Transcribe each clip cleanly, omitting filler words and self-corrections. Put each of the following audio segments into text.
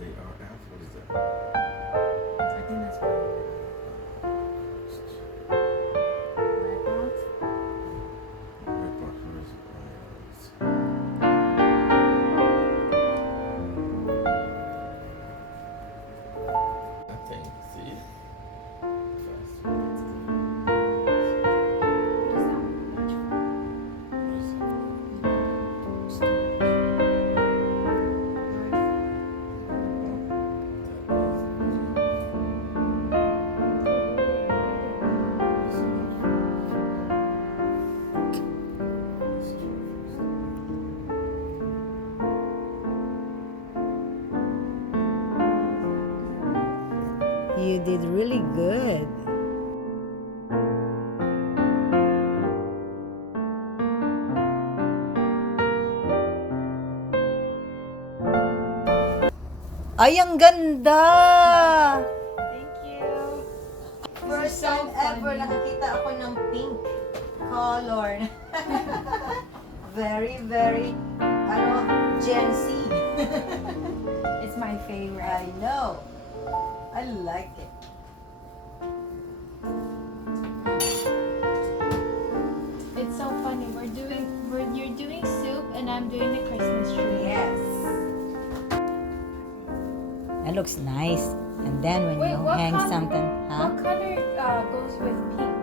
They are apples there. I think that's probably red box. Red box, where is it? Nothing. See? You did really good. Ay, ang ganda! Thank you. First time ever nakakita ako ng pink color. Very, very, Gen Z. It's my favorite. I know. I like it. It's so funny. You're doing soup and I'm doing the Christmas tree. Yes. That looks nice. And then when Wait, you what hang color- something, What color goes with pink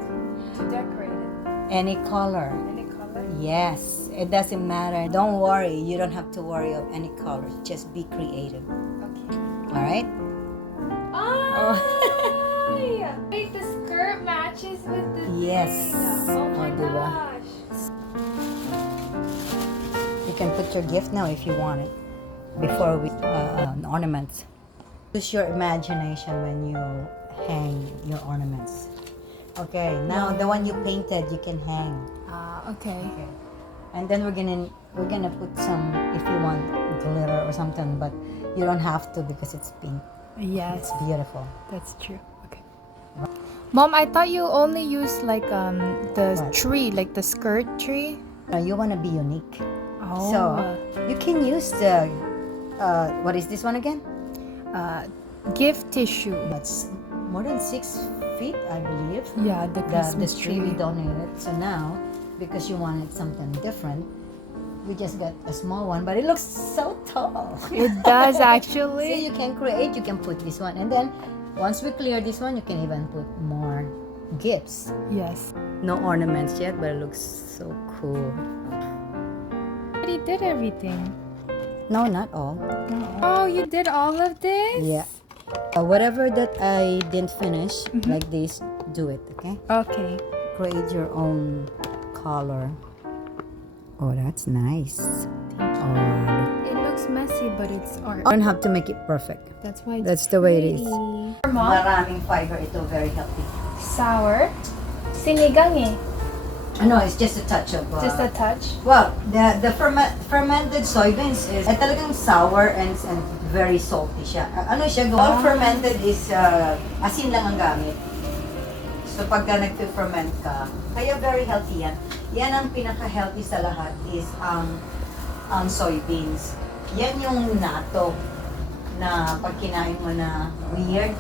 to decorate it? any color. Any color? Yes, it doesn't matter. Don't worry. You don't have to worry of any colors. Just be creative. Okay. All right? Oh. Wait, the skirt matches with the Yes. thing. Oh my Oh, diba? gosh. You can put your gift now if you want it. Before we ornaments. Use your imagination when you hang your ornaments. Okay, now the one you painted you can hang. Okay. Okay. And then we're gonna put some, if you want, glitter or something, but you don't have to because it's pink. Yes, It's beautiful. that's true. Okay. Mom, I thought you only use like the What? tree, like the skirt tree. You wanna be unique, Oh. so you can use the what is this one again? Gift tissue. That's more than 6 feet, I believe. Yeah, the The Christmas tree we tree. donated. So now, because you wanted something different, we just got a small one, but it looks so tall. It does See, actually. you can create, you can put this one, and then once we clear this one, you can even put more gifts. Yes. No ornaments yet, but it looks so cool. Already did everything. No, not all. Oh, you did all of this? Yeah. Whatever that I didn't finish, like this, do it, okay? Okay. Create your own color. Oh, that's nice. Oh, It looks messy, but it's art. you don't have to make it perfect. That's why it's That's the way it is. pretty. Mom, Maraming fiber ito, very healthy. sour. Sinigang eh. No, it's just a touch of... Just a touch. Well, the fermented soybeans is talagang sour and very salty siya. Ano siya, all fermented is asin lang ang gamit. So pagka nagpe-ferment ka, kaya very healthy yan. Yan ang pinaka-healthy sa lahat is ang soybeans. Yan yung natto na pag kinain mo na weird.